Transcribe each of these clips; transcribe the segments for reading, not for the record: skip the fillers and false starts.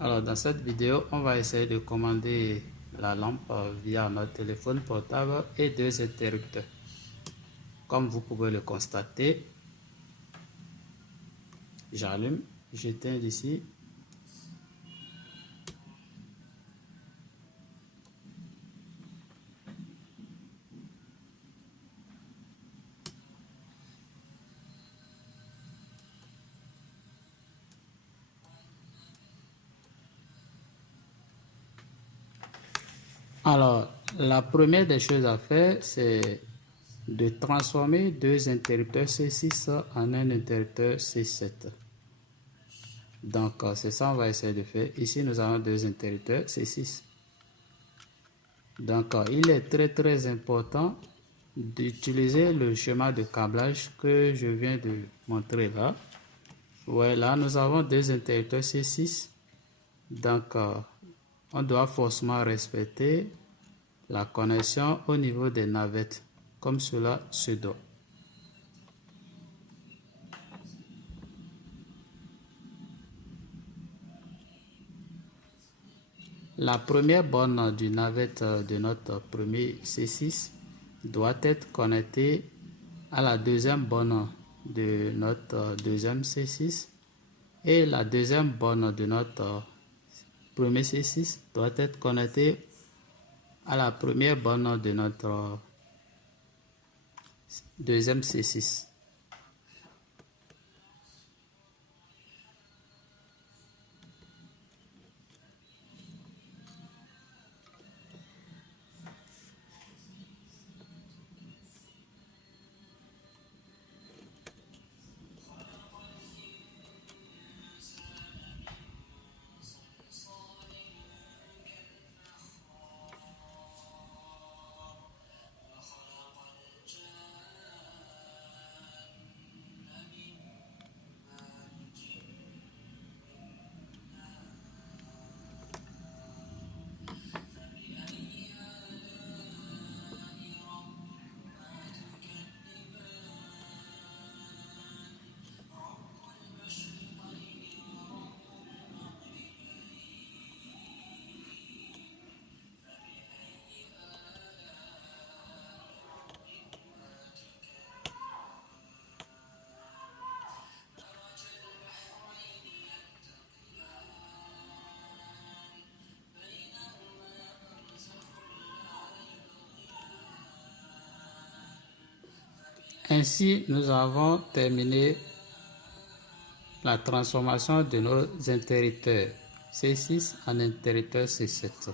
Alors dans cette vidéo, on va essayer de commander la lampe via notre téléphone portable et deux interrupteurs. Comme vous pouvez le constater, j'allume, j'éteins ici. Alors, la première des choses à faire, c'est de transformer deux interrupteurs C6 en un interrupteur C7. Donc, c'est ça qu'on va essayer de faire. Ici, nous avons deux interrupteurs C6. Donc, il est très important d'utiliser le schéma de câblage que je viens de montrer là. Voilà, nous avons deux interrupteurs C6. Donc, on doit forcément respecter la connexion au niveau des navettes, comme cela se doit. La première borne du navette de notre premier C6 doit être connectée à la deuxième borne de notre deuxième C6 et la deuxième borne de notre premier C6 doit être connectée à la première borne de notre deuxième C6. Ainsi, nous avons terminé la transformation de nos interrupteurs C6 en interrupteurs C7.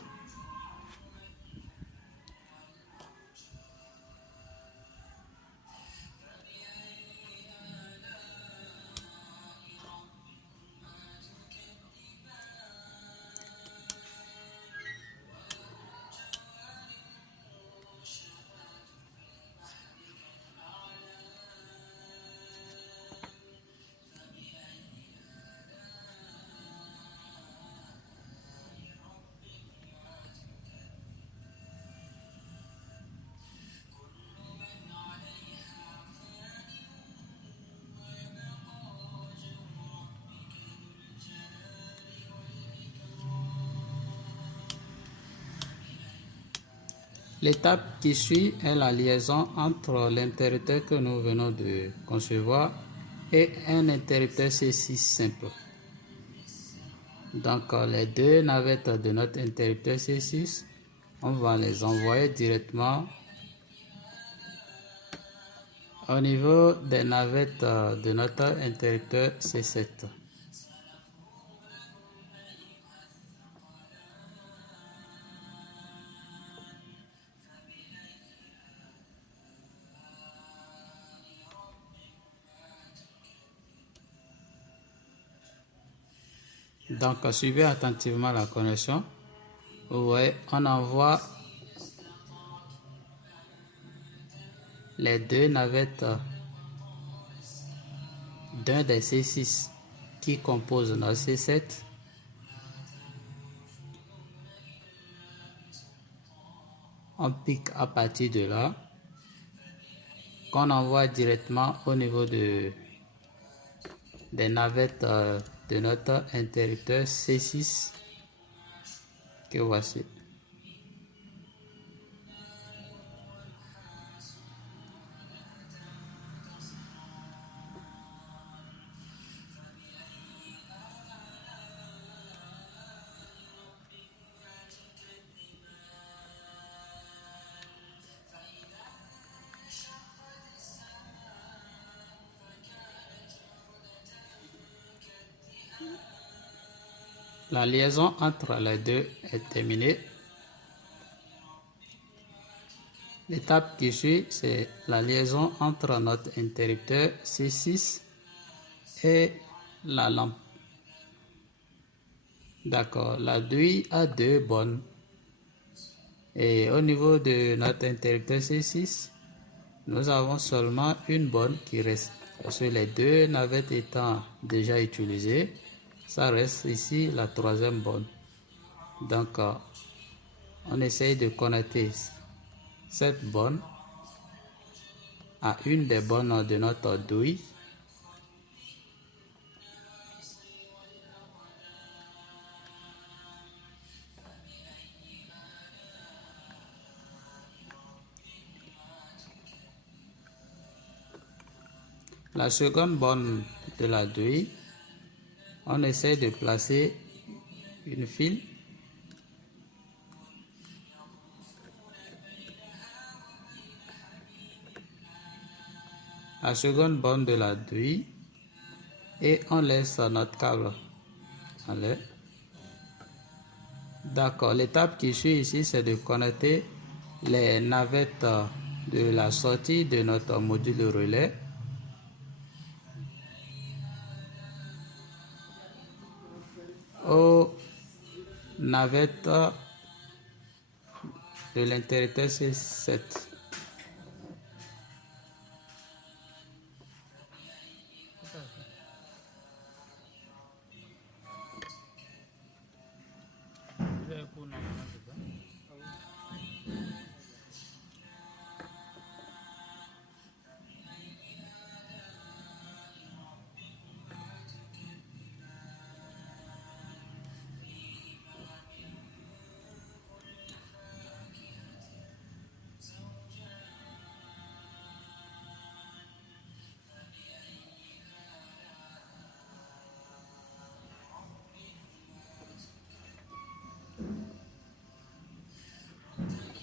L'étape qui suit est la liaison entre l'interrupteur que nous venons de concevoir et un interrupteur C6 simple. Donc les deux navettes de notre interrupteur C6, on va les envoyer directement au niveau des navettes de notre interrupteur C7. Donc, suivez attentivement la connexion. Vous voyez, on envoie les deux navettes d'un des C6 qui composent notre C7. On pique à partir de là, qu'on envoie directement au niveau des navettes de notre interrupteur C6 que voici. La liaison entre les deux est terminée. L'étape qui suit, c'est la liaison entre notre interrupteur C6 et la lampe. D'accord, la douille a 2 bonnes. Et au niveau de notre interrupteur C6, nous avons seulement une bonne qui reste. Parce que les 2 navettes étant déjà utilisées, ça reste ici la 3e bonne. Donc, on essaye de connecter cette bonne à une des bonnes de notre douille. La seconde bonne de la douille, on essaie de placer une file la seconde bonne de la douille et on laisse notre câble en l'air. D'accord, l'étape qui suit ici, c'est de connecter les navettes de la sortie de notre module relais aux navettes de l'interrupteur C7.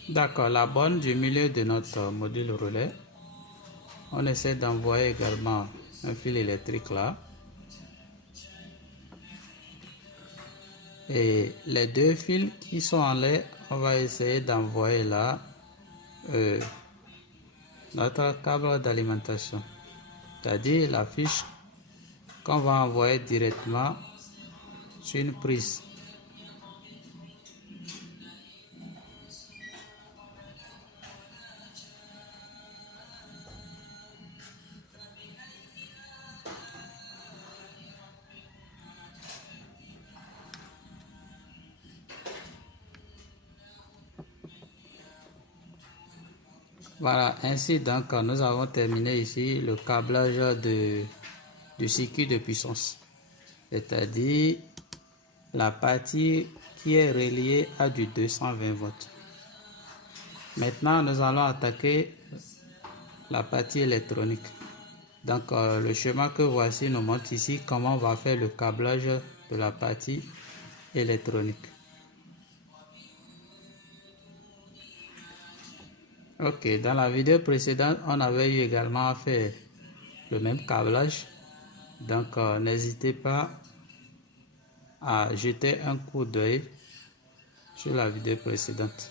D'accord, la bonne du milieu de notre module relais, on essaie d'envoyer également un fil électrique là. Et les 2 fils qui sont en l'air, on va essayer d'envoyer là notre câble d'alimentation, c'est-à-dire la fiche qu'on va envoyer directement sur une prise. Voilà, ainsi donc nous avons terminé ici le câblage du circuit de puissance, c'est-à-dire la partie qui est reliée à du 220 volts. Maintenant, nous allons attaquer la partie électronique. Donc, le schéma que voici nous montre ici comment on va faire le câblage de la partie électronique. Ok, dans la vidéo précédente, on avait eu également fait le même câblage. Donc, n'hésitez pas à jeter un coup d'œil sur la vidéo précédente.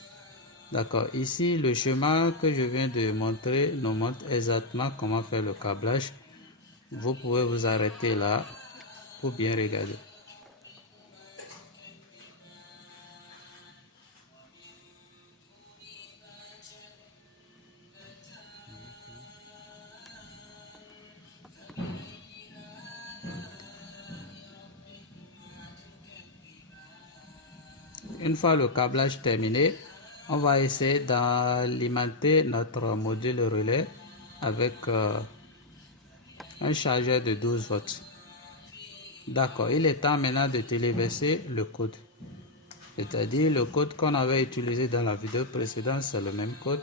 D'accord, ici le schéma que je viens de montrer nous montre exactement comment faire le câblage. Vous pouvez vous arrêter là pour bien regarder. Une fois le câblage terminé, on va essayer d'alimenter notre module relais avec un chargeur de 12 volts. D'accord, il est temps maintenant de téléverser le code. C'est-à-dire le code qu'on avait utilisé dans la vidéo précédente, c'est le même code.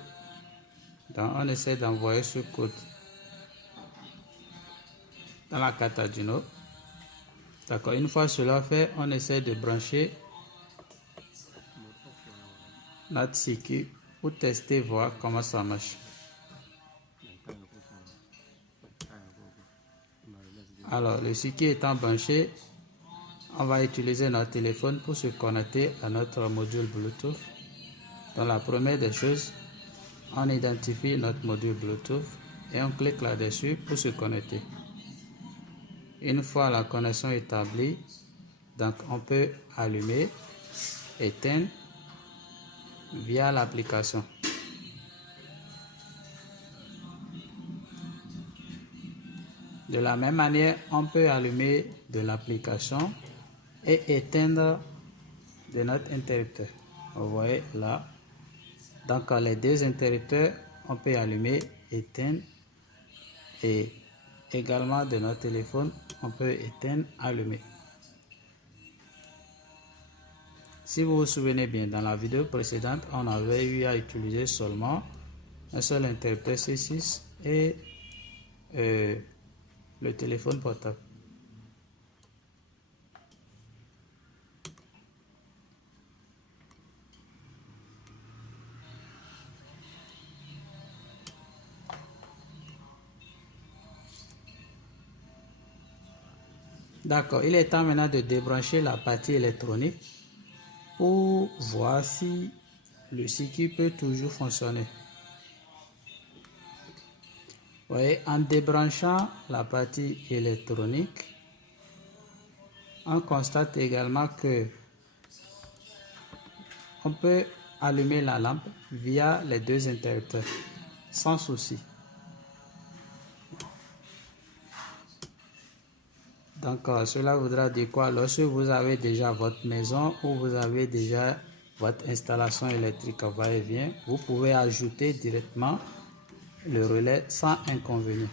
Donc on essaie d'envoyer ce code dans la carte Arduino. D'accord, une fois cela fait, on essaie de brancher notre circuit pour tester, voir comment ça marche. Alors, le circuit étant branché, on va utiliser notre téléphone pour se connecter à notre module Bluetooth. Dans la première des choses, on identifie notre module Bluetooth et on clique là-dessus pour se connecter. Une fois la connexion établie, donc on peut allumer, éteindre via l'application. De la même manière, on peut allumer de l'application et éteindre de notre interrupteur. Vous voyez là. Donc les deux interrupteurs, on peut allumer, éteindre, et également de notre téléphone, on peut éteindre, allumer. Si vous vous souvenez bien, dans la vidéo précédente, on avait eu à utiliser seulement un seul interrupteur C6 et le téléphone portable. D'accord, il est temps maintenant de débrancher la partie électronique pour voir si le circuit peut toujours fonctionner. Vous voyez, en débranchant la partie électronique, on constate également que on peut allumer la lampe via les deux interrupteurs sans souci. Donc cela voudra dire quoi? Lorsque vous avez déjà votre maison ou vous avez déjà votre installation électrique va et vient, vous pouvez ajouter directement le relais sans inconvénient.